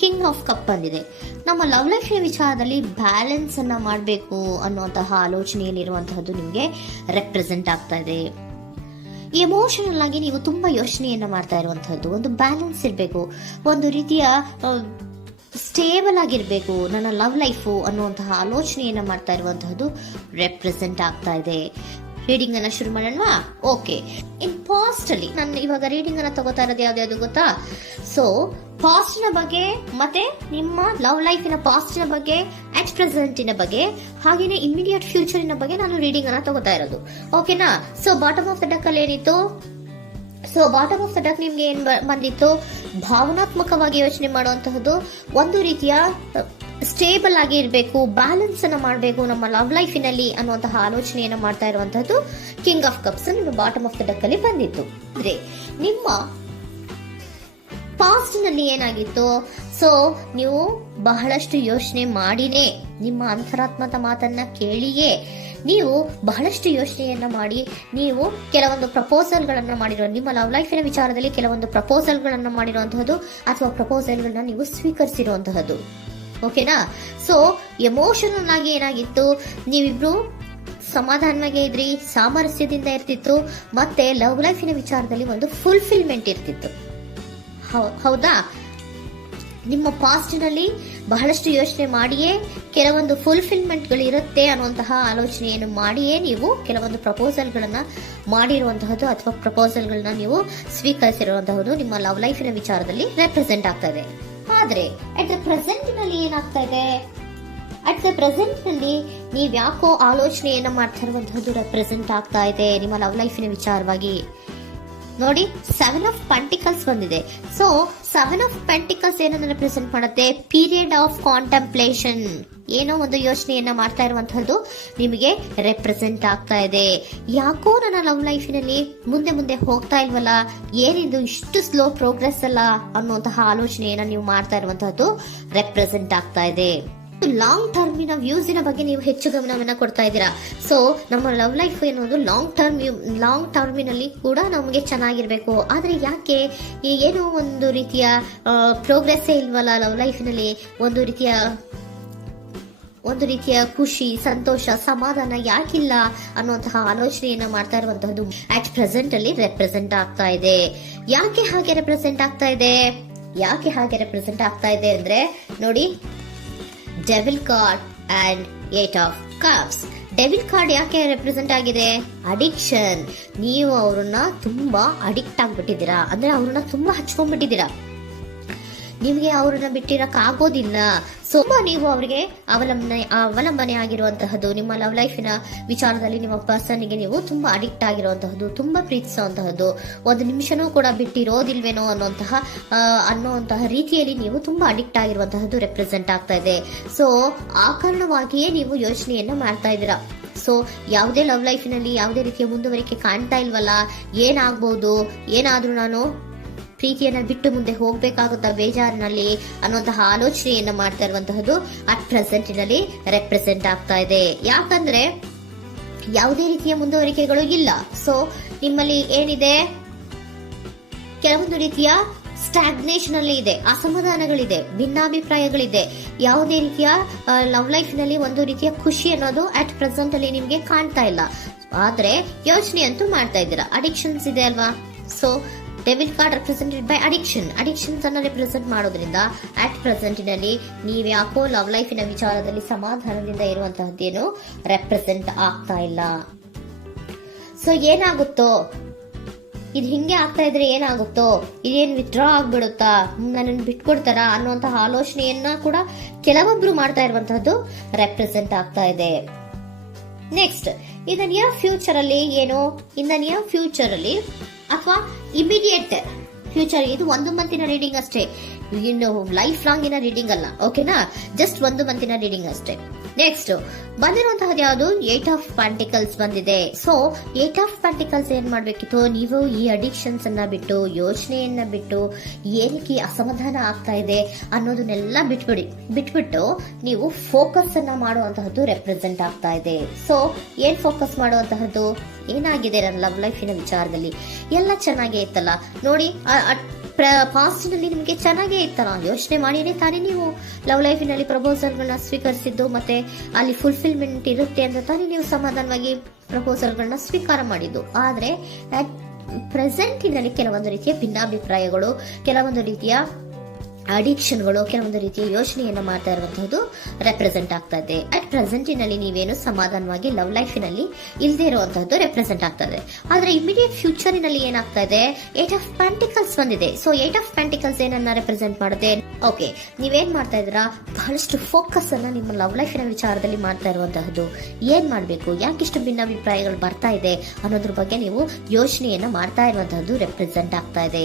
King of cup ಬಂದಿದೆ. ನಮ್ಮ love ಲೈಫಿನ ವಿಚಾರದಲ್ಲಿ ಬ್ಯಾಲೆನ್ಸ್ ಅನ್ನ ಮಾಡಬೇಕು ಅನ್ನುವಂತಹ ಆಲೋಚನೆಯಲ್ಲಿರುವಂತಹದ್ದು ನಿಮಗೆ ರೆಪ್ರೆಸೆಂಟ್ ಆಗ್ತಾ ಇದೆ. ಎಮೋಷನಲ್ ಆಗಿ ನೀವು ತುಂಬಾ ಯೋಚನೆಯನ್ನ ಮಾಡ್ತಾ ಇರುವಂತಹದ್ದು, ಒಂದು ಬ್ಯಾಲೆನ್ಸ್ ಇರಬೇಕು, ಒಂದು ರೀತಿಯ ಸ್ಟೇಬಲ್ ಆಗಿರ್ಬೇಕು ನನ್ನ ಲವ್ ಲೈಫು ಅನ್ನುವಂತಹ ಆಲೋಚನೆಯನ್ನ ಮಾಡ್ತಾ ಇರುವಂತಹದ್ದು ರೆಪ್ರೆಸೆಂಟ್ ಆಗ್ತಾ ಇದೆ. ರೀಡಿಂಗ್ ಅನ್ನ ಶುರು ಮಾಡೋಣವಾ? ಓಕೆ. ಇನ್ ಪಾಸ್ಟ್ ಅಲ್ಲಿ ನಾನು ಇವಾಗ ರೀಡಿಂಗ್ ಅನ್ನ ತಗೋತಾ ಇರೋದು ಯಾವ್ದು ಗೊತ್ತಾ? ಸೊ ಪಾಸ್ಟ್ ನ ಬಗ್ಗೆ ಮತ್ತೆ ನಿಮ್ಮ ಲವ್ ಲೈಫಿನ ಪಾಸ್ಟಿನ ಬಗ್ಗೆ, ಅಟ್ ಪ್ರೆಸೆಂಟಿನ ಬಗ್ಗೆ, ಹಾಗೇನೆ ಇಮಿಡಿಯೇಟ್ ಫ್ಯೂಚರಿನ ಬಗ್ಗೆ ನಾನು ರೀಡಿಂಗ್ ಅನ್ನ ತಗೋತಾ ಇರೋದು. ಓಕೆನಾ? So bottom of the duck ಅಲ್ಲಿ ಏನಿತ್ತು? So bottom of the duck ನಿಮ್ಗೆ ಏನ್ ಬಂದಿತ್ತು? ಭಾವನಾತ್ಮಕವಾಗಿ ಯೋಚನೆ ಮಾಡುವಂತಹದ್ದು, ಒಂದು ರೀತಿಯ ಸ್ಟೇಬಲ್ ಆಗಿ ಇರಬೇಕು, ಬ್ಯಾಲೆನ್ಸ್ ಅನ್ನ ಮಾಡಬೇಕು ನಮ್ಮ ಲವ್ ಲೈಫಿನಲ್ಲಿ ಅನ್ನುವಂತಹ ಆಲೋಚನೆಯನ್ನ ಮಾಡ್ತಾ ಇರುವಂತಹದ್ದು ಕಿಂಗ್ ಆಫ್ ಕಪ್ಸ್ ನಿಮ್ಮ ಬಾಟಮ್ ಆಫ್ ದ ಡಕ್ ಅಲ್ಲಿ ಬಂದಿತ್ತು. ಆದ್ರೆ ನಿಮ್ಮ ಪಾಸ್ಟ್ ನಲ್ಲಿ ಏನಾಗಿತ್ತು? ಸೊ ನೀವು ಬಹಳಷ್ಟು ಯೋಚನೆ ಮಾಡಿನೇ, ನಿಮ್ಮ ಅಂತರಾತ್ಮದ ಮಾತನ್ನ ಕೇಳಿಯೇ ನೀವು ಬಹಳಷ್ಟು ಯೋಚನೆಯನ್ನ ಮಾಡಿ ನೀವು ಕೆಲವೊಂದು ಪ್ರಪೋಸಲ್ ಗಳನ್ನ ಮಾಡಿರೋ, ನಿಮ್ಮ ಲವ್ ಲೈಫಿನ ವಿಚಾರದಲ್ಲಿ ಕೆಲವೊಂದು ಪ್ರಪೋಸಲ್ ಗಳನ್ನ ಮಾಡಿರುವಂತಹದ್ದು ಅಥವಾ ಪ್ರಪೋಸಲ್ ಗಳನ್ನ ನೀವು ಸ್ವೀಕರಿಸಿರುವಂತಹದ್ದು. ಓಕೆನಾ? ಸೊ ಎಮೋಷನಲ್ ಆಗಿ ಏನಾಗಿತ್ತು? ನೀವಿಬ್ರು ಸಮಾಧಾನವಾಗಿ ಇದ್ರಿ, ಸಾಮರಸ್ಯದಿಂದ ಇರ್ತಿತ್ತು, ಮತ್ತೆ ಲವ್ ಲೈಫಿನ ವಿಚಾರದಲ್ಲಿ ಒಂದು ಫುಲ್ಫಿಲ್ಮೆಂಟ್ ಇರ್ತಿತ್ತು. ಹೌದಾ? ನಿಮ್ಮ ಪಾಸ್ಟಿನಲ್ಲಿ ಬಹಳಷ್ಟು ಯೋಚನೆ ಮಾಡಿಯೇ ಕೆಲವೊಂದು ಫುಲ್ಫಿಲ್ಮೆಂಟ್ಗಳು ಇರುತ್ತೆ ಅನ್ನುವಂತಹ ಆಲೋಚನೆಯನ್ನು ಮಾಡಿಯೇ ನೀವು ಕೆಲವೊಂದು ಪ್ರಪೋಸಲ್ಗಳನ್ನ ಮಾಡಿರುವಂತಹದ್ದು ಅಥವಾ ಪ್ರಪೋಸಲ್ಗಳನ್ನ ನೀವು ಸ್ವೀಕರಿಸಿರುವಂತಹದ್ದು ನಿಮ್ಮ ಲವ್ ಲೈಫಿನ ವಿಚಾರದಲ್ಲಿ ರೆಪ್ರೆಸೆಂಟ್ ಆಗ್ತಾ ಇದೆ. ಆದ್ರೆ ಅಟ್ ದ ಪ್ರೆಸೆಂಟ್ ನಲ್ಲಿ ಏನಾಗ್ತಾ ಇದೆ? ಅಟ್ ದ ಪ್ರೆಸೆಂಟ್ ನಲ್ಲಿ ನೀವ್ ಯಾಕೋ ಆಲೋಚನೆಯನ್ನ ಮಾಡ್ತಾ ಇರುವಂತಹದ್ದು ರೆಪ್ರೆಸೆಂಟ್ ಆಗ್ತಾ ಇದೆ ನಿಮ್ಮ ಲವ್ ಲೈಫಿನ ವಿಚಾರವಾಗಿ. ನೋಡಿ, 7 ಆಫ್ ಪೆಂಟಿಕಲ್ಸ್ ಬಂದಿದೆ. ಸೊ 7 ಆಫ್ ಪೆಂಟಿಕಲ್ಸ್ ಏನನ್ನ ರೆಪ್ರೆಸೆಂಟ್ ಮಾಡುತ್ತೆ? ಪೀರಿಯಡ್ ಆಫ್ ಕಾಂಟೆಂಪ್ಲೇಷನ್, ಏನೋ ಒಂದು ಯೋಚನೆಯನ್ನ ಮಾಡ್ತಾ ಇರುವಂತಹದ್ದು ನಿಮಗೆ ರೆಪ್ರೆಸೆಂಟ್ ಆಗ್ತಾ ಇದೆ. ಯಾಕೋ ನನ್ನ ಲವ್ ಲೈಫಿನಲ್ಲಿ ಮುಂದೆ ಮುಂದೆ ಹೋಗ್ತಾ ಇಲ್ವಲ್ಲ, ಏನಿದು ಇಷ್ಟು ಸ್ಲೋ ಪ್ರೋಗ್ರೆಸ್ ಅಲ್ಲ ಅನ್ನುವಂತಹ ಆಲೋಚನೆಯನ್ನ ನೀವು ಮಾಡ್ತಾ ಇರುವಂತಹದ್ದು ರೆಪ್ರೆಸೆಂಟ್ ಆಗ್ತಾ ಇದೆ. ಲಾಂಗ್ ಟರ್ಮಿನ ವ್ಯೂಸಿನ ಬಗ್ಗೆ ನೀವು ಹೆಚ್ಚು ಗಮನವನ್ನ ಕೊಡ್ತಾ ಇದ್ದೀರಾ. ಸೊ ನಮ್ಮ ಲವ್ ಲೈಫ್ ಏನೋದು ಲಾಂಗ್ ಟರ್ಮಿನಲ್ಲಿ ಕೂಡ ನಮಗೆ ಚೆನ್ನಾಗಿರ್ಬೇಕು. ಆದ್ರೆ ಯಾಕೆ ಏನೋ ಒಂದು ರೀತಿಯ ಪ್ರೋಗ್ರೆಸ್ ಇಲ್ವಲ್ಲ ಲವ್ ಲೈಫಿನಲ್ಲಿ, ಒಂದು ರೀತಿಯ ಖುಷಿ, ಸಂತೋಷ, ಸಮಾಧಾನ ಯಾಕಿಲ್ಲ ಅನ್ನುವಂತಹ ಆಲೋಚನೆಯನ್ನ ಮಾಡ್ತಾ ಇರುವಂತಹದ್ದು ಅಟ್ ಪ್ರೆಸೆಂಟ್ ಅಲ್ಲಿ ರೆಪ್ರೆಸೆಂಟ್ ಆಗ್ತಾ ಇದೆ. ಯಾಕೆ ಹಾಗೆ ರೆಪ್ರೆಸೆಂಟ್ ಆಗ್ತಾ ಇದೆ ಅಂದ್ರೆ ನೋಡಿ, devil card and 8 of cups. Devil card ಯಾಕೆ ರೆಪ್ರೆಸೆಂಟ್ ಆಗಿದೆ? ಅಡಿಕ್ಷನ್. ನೀವು ಅವ್ರನ್ನ ತುಂಬಾ ಅಡಿಕ್ಟ್ ಆಗ್ಬಿಟ್ಟಿದ್ದೀರಾ, ಅಂದ್ರೆ ಅವ್ರನ್ನ ತುಂಬಾ ಹಚ್ಕೊಂಡ್ಬಿಟ್ಟಿದ್ದೀರಾ, ನಿಮ್ಗೆ ಅವ್ರನ್ನ ಬಿಟ್ಟಿರಕ್ ಆಗೋದಿಲ್ಲ. ಸೊ ನೀವು ಅವ್ರಿಗೆ ಅವಲಂಬನೆ ಆಗಿರುವಂತಹದ್ದು, ನಿಮ್ಮ ಲವ್ ಲೈಫಿನ ವಿಚಾರದಲ್ಲಿ ನಿಮ್ಮ ಪರ್ಸನ್ಗೆ ನೀವು ತುಂಬಾ ಅಡಿಕ್ಟ್ ಆಗಿರುವಂತಹದ್ದು, ತುಂಬಾ ಪ್ರೀತಿಸುವಂತಹದ್ದು, ಒಂದು ನಿಮಿಷನೂ ಕೂಡ ಬಿಟ್ಟಿರೋದಿಲ್ವೇನೋ ಅನ್ನುವಂತಹ ರೀತಿಯಲ್ಲಿ ನೀವು ತುಂಬಾ ಅಡಿಕ್ಟ್ ಆಗಿರುವಂತಹದ್ದು ರೆಪ್ರೆಸೆಂಟ್ ಆಗ್ತಾ ಇದೆ. ಸೊ ಆ ಕಾರಣವಾಗಿಯೇ ನೀವು ಯೋಚನೆಯನ್ನ ಮಾಡ್ತಾ ಇದ್ದೀರಾ. ಸೊ ಯಾವುದೇ ಲವ್ ಲೈಫಿನಲ್ಲಿ ಯಾವುದೇ ರೀತಿಯ ಮುಂದುವರಿಕೆ ಕಾಣ್ತಾ ಇಲ್ವಲ್ಲ, ಏನಾಗ್ಬಹುದು, ಏನಾದ್ರೂ ನಾನು ಪ್ರೀತಿಯನ್ನ ಬಿಟ್ಟು ಮುಂದೆ ಹೋಗ್ಬೇಕಾಗುತ್ತಾ ಬೇಜಾರಿನಲ್ಲಿ ಅನ್ನುವಂತಹ ಆಲೋಚನೆಯನ್ನ ಮಾಡ್ತಾ ಇರುವಂತಹದ್ದು ಅಟ್ ಪ್ರೆಸೆಂಟಿನಲ್ಲಿ ರೆಪ್ರೆಸೆಂಟ್ ಆಗ್ತಾ ಇದೆ. ಯಾಕಂದ್ರೆ ಯಾವುದೇ ರೀತಿಯ ಮುಂದುವರಿಕೆಗಳು ಇಲ್ಲ. ಸೊ ನಿಮ್ಮಲ್ಲಿ ಏನಿದೆ? ಕೆಲವೊಂದು ರೀತಿಯ ಸ್ಟಾಗ್ನೇಷನ್ ಅಲ್ಲಿ ಇದೆ, ಅಸಮಾಧಾನಗಳಿದೆ, ಭಿನ್ನಾಭಿಪ್ರಾಯಗಳಿದೆ. ಯಾವುದೇ ರೀತಿಯ ಲವ್ ಲೈಫ್ನಲ್ಲಿ ಒಂದು ರೀತಿಯ ಖುಷಿ ಅನ್ನೋದು ಅಟ್ ಪ್ರೆಸೆಂಟ್ ಅಲ್ಲಿ ನಿಮ್ಗೆ ಕಾಣ್ತಾ ಇಲ್ಲ. ಆದ್ರೆ ಯೋಚನೆ ಅಂತೂ ಮಾಡ್ತಾ ಇದ್ದೀರಾ. ಅಡಿಕ್ಷನ್ಸ್ ಇದೆ ಅಲ್ವಾ? So devil card represented by addictions ಅನ್ನ ರೆಪ್ರೆಸೆಂಟ್ ಮಾಡೋದ್ರಿಂದ ಅಟ್ ಪ್ರೆಸೆಂಟಿನಲ್ಲಿ ನೀವ್ ಯಾಕೋ ಲವ್ ಲೈಫಿನ ವಿಚಾರದಲ್ಲಿ ಸಮಾಧಾನದಿಂದ ಇರುವಂತಹದ್ದೇನು ರೆಪ್ರೆಸೆಂಟ್ ಆಗ್ತಾ ಇಲ್ಲ. ಸೊ ಏನಾಗುತ್ತೋ, ಇದು ಹಿಂಗೆ ಆಗ್ತಾ ಇದ್ರೆ ಏನಾಗುತ್ತೋ, ಇದೇನು ವಿತ್ಡ್ರಾ ಆಗ್ಬಿಡುತ್ತಾ, ನನ್ನನ್ನು ಬಿಟ್ಕೊಡ್ತಾರಾ ಅನ್ನುವಂತಹ ಆಲೋಚನೆಯನ್ನ ಕೂಡ ಕೆಲವೊಬ್ರು ಮಾಡ್ತಾ ಇರುವಂತಹದ್ದು ರೆಪ್ರೆಸೆಂಟ್ ಆಗ್ತಾ ಇದೆ. Next, in the near future ಅಲ್ಲಿ ಏನು? ಇನ್ ದ ನಿಯರ್ ಫ್ಯೂಚರ್ ಅಲ್ಲಿ ಅಥವಾ ಇಮಿಡಿಯೇಟ್ ಫ್ಯೂಚರ್, ಇದು 1 ಮಂತಿನ ರೀಡಿಂಗ್ ಅಷ್ಟೇ, ಇನ್ನು ಲೈಫ್ ಲಾಂಗ್ ಇನ ರೀಡಿಂಗ್ ಅಲ್ಲ. ಓಕೆನಾ? ಜಸ್ಟ್ 1 ಮಂತಿನ ರೀಡಿಂಗ್ ಅಷ್ಟೇ. ನೆಕ್ಸ್ಟ್ ಬಂದಿರುವಂತಹದ್ದು ಯಾವುದು? 8 ಆಫ್ ಪೆಂಟಿಕಲ್ಸ್ ಬಂದಿದೆ. ಸೊ 8 ಆಫ್ ಪೆಂಟಿಕಲ್ಸ್ ಏನ್ ಮಾಡ್ಬೇಕಿತ್ತು? ನೀವು ಈ ಅಡಿಕ್ಷನ್ಸ್ ಅನ್ನ ಬಿಟ್ಟು, ಯೋಚನೆಯನ್ನ ಬಿಟ್ಟು, ಏನಕ್ಕೆ ಅಸಮಾಧಾನ ಆಗ್ತಾ ಇದೆ ಅನ್ನೋದನ್ನೆಲ್ಲ ಬಿಟ್ಬಿಟ್ಟು ನೀವು ಫೋಕಸ್ ಅನ್ನ ಮಾಡುವಂತಹದ್ದು ರೆಪ್ರೆಸೆಂಟ್ ಆಗ್ತಾ ಇದೆ. ಸೊ ಏನ್ ಫೋಕಸ್ ಮಾಡುವಂತಹದ್ದು? ಏನಾಗಿದೆ ನನ್ನ ಲವ್ ಲೈಫಿನ ವಿಚಾರದಲ್ಲಿ? ಎಲ್ಲ ಚೆನ್ನಾಗೇ ಇತ್ತಲ್ಲ ನೋಡಿ, ಪಾಸ್ಟ್ನಲ್ಲಿ ನಿಮಗೆ ಚೆನ್ನಾಗೇ ಇತ್ತಲ್ಲ, ಯೋಚನೆ ಮಾಡಿನೇ ತಾನೇ ನೀವು ಲವ್ ಲೈಫಿನಲ್ಲಿ ಪ್ರಪೋಸಲ್ಗಳನ್ನ ಸ್ವೀಕರಿಸಿದ್ದು, ಮತ್ತೆ ಅಲ್ಲಿ ಫುಲ್ಫಿಲ್ಮೆಂಟ್ ಇರುತ್ತೆ ಅಂತ ತಾನೇ ನೀವು ಸಮಾಧಾನವಾಗಿ ಪ್ರಪೋಸಲ್ಗಳನ್ನ ಸ್ವೀಕಾರ ಮಾಡಿದ್ದು. ಆದ್ರೆ ಪ್ರೆಸೆಂಟಿನಲ್ಲಿ ಕೆಲವೊಂದು ರೀತಿಯ ಭಿನ್ನಾಭಿಪ್ರಾಯಗಳು, ಕೆಲವೊಂದು ರೀತಿಯ ಅಡಿಕ್ಷನ್ಗಳು, ಕೆಲವೊಂದು ರೀತಿಯ ಯೋಚನೆಯನ್ನ ಮಾಡ್ತಾ ಇರುವಂತಹದ್ದು ರೆಪ್ರೆಸೆಂಟ್ ಆಗ್ತಾ ಇದೆ. ಅಟ್ ಪ್ರೆಸೆಂಟಿನಲ್ಲಿ ನೀವೇನು ಸಮಾಧಾನವಾಗಿ ಲವ್ ಲೈಫಿನಲ್ಲಿ ಇಲ್ಲದೆ ಇರುವಂತಹದ್ದು ರೆಪ್ರೆಸೆಂಟ್ ಆಗ್ತಾ ಇದೆ. ಆದ್ರೆ ಇಮಿಡಿಯೇಟ್ ಫ್ಯೂಚರಿನಲ್ಲಿ ಏನಾಗ್ತಾ ಇದೆ, 8 ಆಫ್ ಪ್ಯಾಂಟಿಕಲ್ಸ್ ಬಂದಿದೆ. ಸೊ 8 ಆಫ್ ಪ್ಯಾಂಟಿಕಲ್ಸ್ ಏನನ್ನ ರೆಪ್ರೆಸೆಂಟ್ ಮಾಡುತ್ತೆ? ಓಕೆ, ನೀವೇನ್ ಮಾಡ್ತಾ ಇದ್ದೀರಾ, ಬಹಳಷ್ಟು ಫೋಕಸ್ ಅನ್ನ ನಿಮ್ಮ ಲವ್ ಲೈಫಿನ ವಿಚಾರದಲ್ಲಿ ಮಾಡ್ತಾ ಇರುವಂತಹದ್ದು. ಏನ್ ಮಾಡ್ಬೇಕು, ಯಾಕಿಷ್ಟು ಭಿನ್ನಾಭಿಪ್ರಾಯಗಳು ಬರ್ತಾ ಇದೆ ಅನ್ನೋದ್ರ ಬಗ್ಗೆ ನೀವು ಯೋಚನೆಯನ್ನ ಮಾಡ್ತಾ ಇರುವಂತಹದ್ದು ರೆಪ್ರೆಸೆಂಟ್ ಆಗ್ತಾ ಇದೆ.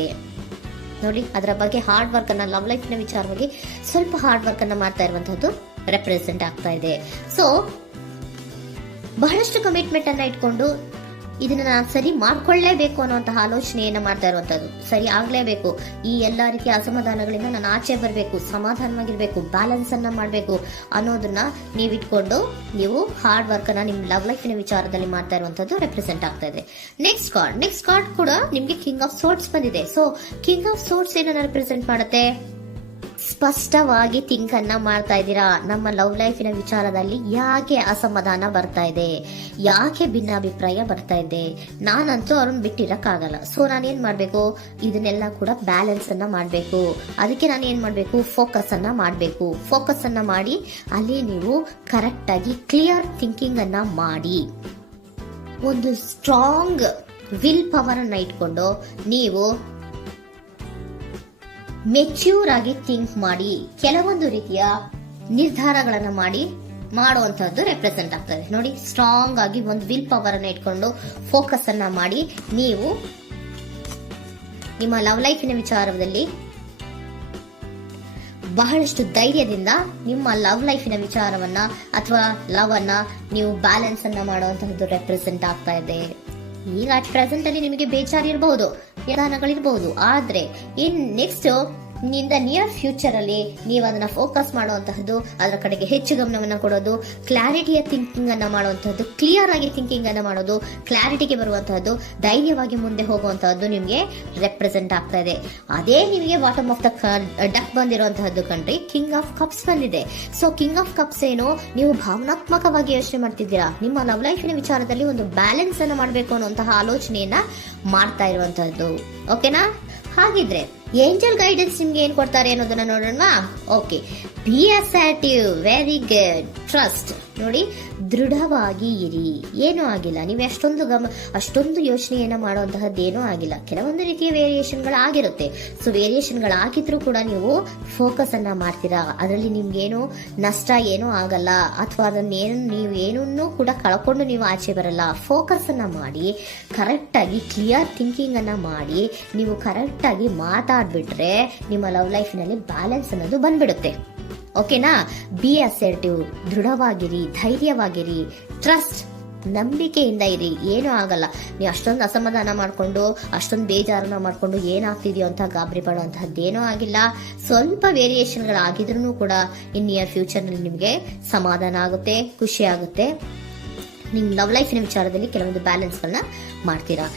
ನೋಡಿ, ಅದರ ಬಗ್ಗೆ ಹಾರ್ಡ್ ವರ್ಕ್ ಅನ್ನ, ಲವ್ ಲೈಫಿನ ವಿಚಾರವಾಗಿ ಸ್ವಲ್ಪ ಹಾರ್ಡ್ ವರ್ಕ್ ಅನ್ನ ಮಾಡ್ತಾ ಇರುವಂತಹದ್ದು ರೆಪ್ರೆಸೆಂಟ್ ಆಗ್ತಾ ಇದೆ. ಸೊ ಬಹಳಷ್ಟು ಕಮಿಟ್ಮೆಂಟ್ ಅನ್ನ ಇಟ್ಕೊಂಡು ಇದನ್ನ ನಾನು ಸರಿ ಮಾಡ್ಕೊಳ್ಳೇಬೇಕು ಅನ್ನುವಂತಹ ಆಲೋಚನೆಯನ್ನ ಮಾಡ್ತಾ ಇರುವಂತದ್ದು. ಸರಿ ಆಗ್ಲೇಬೇಕು, ಈ ಎಲ್ಲಾ ರೀತಿಯ ಅಸಮಾಧಾನಗಳಿಂದ ನಾನು ಆಚೆ ಬರಬೇಕು, ಸಮಾಧಾನವಾಗಿರ್ಬೇಕು, ಬ್ಯಾಲೆನ್ಸ್ ಅನ್ನ ಮಾಡಬೇಕು ಅನ್ನೋದನ್ನ ನೀವು ಇಟ್ಕೊಂಡು ನೀವು ಹಾರ್ಡ್ ವರ್ಕ್ ಅನ್ನ ನಿಮ್ ಲವ್ ಲೈಫಿನ ವಿಚಾರದಲ್ಲಿ ಮಾಡ್ತಾ ಇರುವಂತದ್ದು ರೆಪ್ರೆಸೆಂಟ್ ಆಗ್ತಾ ಇದೆ. ನೆಕ್ಸ್ಟ್ ಕಾರ್ಡ್ ಕೂಡ ನಿಮ್ಗೆ ಕಿಂಗ್ ಆಫ್ ಸೋರ್ಟ್ಸ್ ಬಂದಿದೆ. ಸೊ ಕಿಂಗ್ ಆಫ್ ಸೋರ್ಟ್ಸ್ ಏನನ್ನ ರೆಪ್ರೆಸೆಂಟ್ ಮಾಡುತ್ತೆ? ಸ್ಪಷ್ಟವಾಗಿ ಥಿಂಕ್ ಅನ್ನ ಮಾಡ್ತಾ ಇದ್ದೀರಾ. ನಮ್ಮ ಲವ್ ಲೈಫಿನ ವಿಚಾರದಲ್ಲಿ ಯಾಕೆ ಅಸಮಾಧಾನ ಬರ್ತಾ ಇದೆ, ಯಾಕೆ ಭಿನ್ನಾಭಿಪ್ರಾಯ ಬರ್ತಾ ಇದೆ, ನಾನಂತೂ ಅವ್ರನ್ನ ಬಿಟ್ಟಿರಕ್ಕಾಗಲ್ಲ. ಸೊ ನಾನೇನ್ ಮಾಡ್ಬೇಕು, ಇದನ್ನೆಲ್ಲ ಕೂಡ ಬ್ಯಾಲೆನ್ಸ್ ಅನ್ನ ಮಾಡ್ಬೇಕು. ಅದಕ್ಕೆ ನಾನು ಏನ್ ಮಾಡ್ಬೇಕು, ಫೋಕಸ್ ಅನ್ನ ಮಾಡ್ಬೇಕು. ಫೋಕಸ್ ಅನ್ನ ಮಾಡಿ ಅಲ್ಲಿ ನೀವು ಕರೆಕ್ಟ್ ಆಗಿ ಕ್ಲಿಯರ್ ಥಿಂಕಿಂಗ್ ಅನ್ನ ಮಾಡಿ, ಒಂದು ಸ್ಟ್ರಾಂಗ್ ವಿಲ್ ಪವರ್ ಅನ್ನ ಇಟ್ಕೊಂಡು ನೀವು ಮೆಚ್ಯೂರ್ ಆಗಿ ಥಿಂಕ್ ಮಾಡಿ ಕೆಲವೊಂದು ರೀತಿಯ ನಿರ್ಧಾರಗಳನ್ನ ಮಾಡುವಂತಹದ್ದು ರೆಪ್ರೆಸೆಂಟ್ ಆಗ್ತದೆ. ನೋಡಿ, ಸ್ಟ್ರಾಂಗ್ ಆಗಿ ಒಂದು ವಿಲ್ ಪವರ್ ಅನ್ನ ಇಟ್ಕೊಂಡು ಫೋಕಸ್ ಅನ್ನ ಮಾಡಿ ನೀವು ನಿಮ್ಮ ಲವ್ ಲೈಫಿನ ವಿಚಾರದಲ್ಲಿ ಬಹಳಷ್ಟು ಧೈರ್ಯದಿಂದ ನಿಮ್ಮ ಲವ್ ಲೈಫಿನ ವಿಚಾರವನ್ನ ಅಥವಾ ಲವ್ ಅನ್ನ ನೀವು ಬ್ಯಾಲೆನ್ಸ್ ಅನ್ನ ಮಾಡುವಂತಹದ್ದು ರೆಪ್ರೆಸೆಂಟ್ ಆಗ್ತಾ ಇದೆ. ಈಗ ಅಟ್ ಪ್ರೆಸೆಂಟ್ ಅಲ್ಲಿ ನಿಮಗೆ ಬೇಜಾರಿರಬಹುದು, ವಿಧಾನಗಳಿರಬಹುದು, ಆದ್ರೆ ಇನ್ ನೆಕ್ಸ್ಟ್ ನಿಯರ್ ಫ್ಯೂಚರ್ ಅಲ್ಲಿ ನೀವು ಅದನ್ನ ಫೋಕಸ್ ಮಾಡುವಂತಹದ್ದು, ಅದರ ಕಡೆಗೆ ಹೆಚ್ಚು ಗಮನವನ್ನ ಕೊಡೋದು, ಕ್ಲಾರಿಟಿಯ ಥಿಂಕಿಂಗ್ ಅನ್ನ ಮಾಡುವಂತಹದ್ದು, ಕ್ಲಿಯರ್ ಆಗಿ ಥಿಂಕಿಂಗ್ ಅನ್ನ ಮಾಡೋದು, ಕ್ಲಾರಿಟಿಗೆ ಬರುವಂತಹದ್ದು, ಧೈರ್ಯವಾಗಿ ಮುಂದೆ ಹೋಗುವಂತಹದ್ದು ನಿಮ್ಗೆ ರೆಪ್ರೆಸೆಂಟ್ ಆಗ್ತಾ ಇದೆ. ಅದೇ ನಿಮಗೆ ಬಾಟಮ್ ಆಫ್ ದ ಡಕ್ ಬಂದಿರುವಂತಹದ್ದು ಕಣ್ರಿ, ಕಿಂಗ್ ಆಫ್ ಕಪ್ಸ್ ಬಂದಿದೆ. ಸೊ ಕಿಂಗ್ ಆಫ್ ಕಪ್ಸ್ ಏನು, ನೀವು ಭಾವನಾತ್ಮಕವಾಗಿ ಯೋಚನೆ ಮಾಡ್ತಿದ್ದೀರಾ, ನಿಮ್ಮ ಲವ್ ಲೈಫಿನ ವಿಚಾರದಲ್ಲಿ ಒಂದು ಬ್ಯಾಲೆನ್ಸ್ ಅನ್ನ ಮಾಡಬೇಕು ಅನ್ನುವಂತಹ ಆಲೋಚನೆಯನ್ನ ಮಾಡ್ತಾ ಇರುವಂತಹದ್ದು. ಓಕೆನಾ? ಹಾಗಿದ್ರೆ ಏಂಜಲ್ ಗೈಡೆನ್ಸ್ ನಿಮ್ಗೆ ಏನ್ ಕೊಡ್ತಾರೆ ಅನ್ನೋದನ್ನ ನೋಡೋಣವಾ? Okay, be assertive, very good, trust. ನೋಡಿ, ದೃಢವಾಗಿ ಇರಿ, ಏನೂ ಆಗಿಲ್ಲ. ನೀವು ಅಷ್ಟೊಂದು ಯೋಚನೆಯನ್ನ ಮಾಡುವಂತಹದ್ದು ಏನೂ ಆಗಿಲ್ಲ. ಕೆಲವೊಂದು ರೀತಿಯ ವೇರಿಯೇಷನ್ಗಳಾಗಿರುತ್ತೆ. ಸೊ ವೇರಿಯೇಷನ್ಗಳಾಗಿದ್ರು ಕೂಡ ನೀವು ಫೋಕಸ್ ಅನ್ನ ಮಾಡ್ತೀರಾ, ಅದರಲ್ಲಿ ನಿಮ್ಗೇನು ನಷ್ಟ ಏನೂ ಆಗಲ್ಲ, ಅಥವಾ ನೀವು ಏನನ್ನೂ ಕೂಡ ಕಳ್ಕೊಂಡು ನೀವು ಆಚೆ ಬರಲ್ಲ. ಫೋಕಸ್ ಅನ್ನ ಮಾಡಿ ಕರೆಕ್ಟ್ ಆಗಿ ಕ್ಲಿಯರ್ ಥಿಂಕಿಂಗ್ ಅನ್ನ ಮಾಡಿ ನೀವು ಕರೆಕ್ಟ್ ಆಗಿ ಮಾತಾಡ್ಬಿಟ್ರೆ ನಿಮ್ಮ ಲವ್ ಲೈಫಿನಲ್ಲಿ ಬ್ಯಾಲೆನ್ಸ್ ಅನ್ನೋದು ಬಂದ್ಬಿಡುತ್ತೆ. ಓಕೆನಾ? ಬಿ ಅಸರ್ಟಿವ್, ದೃಢವಾಗಿರಿ, ಧೈರ್ಯವಾಗಿರಿ, ಟ್ರಸ್ಟ್, ನಂಬಿಕೆಯಿಂದ ಇರಿ, ಏನೂ ಆಗಲ್ಲ. ನೀವು ಅಷ್ಟೊಂದು ಅಸಮಾಧಾನ ಮಾಡ್ಕೊಂಡು ಅಷ್ಟೊಂದು ಬೇಜಾರನ್ನ ಮಾಡ್ಕೊಂಡು ಏನಾಗ್ತಿದೆಯೋ ಅಂತ ಗಾಬರಿ ಪಡುವಂತಹದ್ದೇನೂ ಆಗಿಲ್ಲ. ಸ್ವಲ್ಪ ವೇರಿಯೇಷನ್ಗಳಾಗಿದ್ರೂ ಕೂಡ ಇನ್ ನಿಯರ್ ಫ್ಯೂಚರ್ನಲ್ಲಿ ನಿಮಗೆ ಸಮಾಧಾನ ಆಗುತ್ತೆ, ಖುಷಿ ಆಗುತ್ತೆ. ನಿಮ್ಮ ಲವ್ ಲೈಫಿನ ವಿಚಾರದಲ್ಲಿ ಕೆಲವೊಂದು ಬ್ಯಾಲೆನ್ಸ್ಗಳನ್ನ ಮಾಡ್ತೀರಾ.